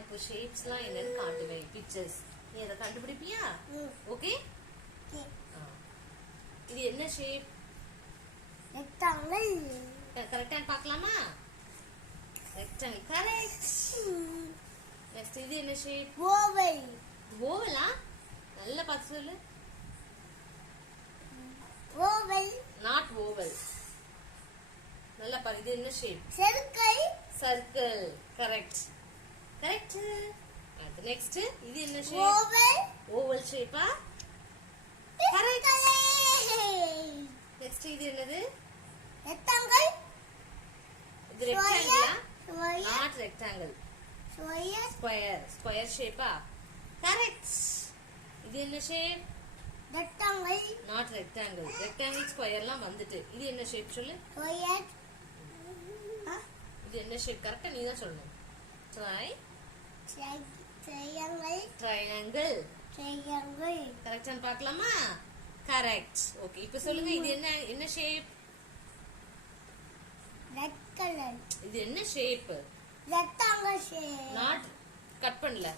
இப்போ ஷேப்ஸ்லாம் என்னன்னு காட்டுவேன் பிக்சர்ஸ். நீ அதை கண்டுபிடிப்பியா? ஓகே. இது என்ன ஷேப்? ரெக்டாங்கிள். கரெக்ட்டா பார்க்கலாமா? Rectangle correct. நெக்ஸ்ட் இது என்ன ஷேப்? ஓவல். ஓவலா? நல்லா பார்த்து சொல்லு. ஓவல். Not oval. நல்லா பாரு. இது என்ன shape? Circle. Circle correct. Correct. அது நெக்ஸ்ட் இது என்ன ஷேப்? ஓவல். ஓவல் ஷேப்பா? கரெக்ட். நெக்ஸ்ட் இது என்னது? ரெக்டாங்கிள். இது ரெக்டாங்கிளா? Square. Not rectangle. Square. Square. Square ஷேப்பா? கரெக்ட். இது என்ன shape? Rectangle. Not rectangle. Rectangle ஸ்கொயர்லாம் வந்துட்டு. இது என்ன ஷேப் சொல்லு? ஸ்கொயர். இது என்ன ஷேப்? கரெக்ட்டா நீ தான் சொல்லணும். ட்ரையாங்கிள். ட்ரையாங்கிள். ட்ரையாங்கிள். கரெக்டான்னு பார்க்கலாமா? கரெக்ட். ஓகே. இப்போ சொல்லுங்க இது என்ன ஷேப்? Red colour. இது என்ன shape? Rectangle shape. Not cut பண்ணல.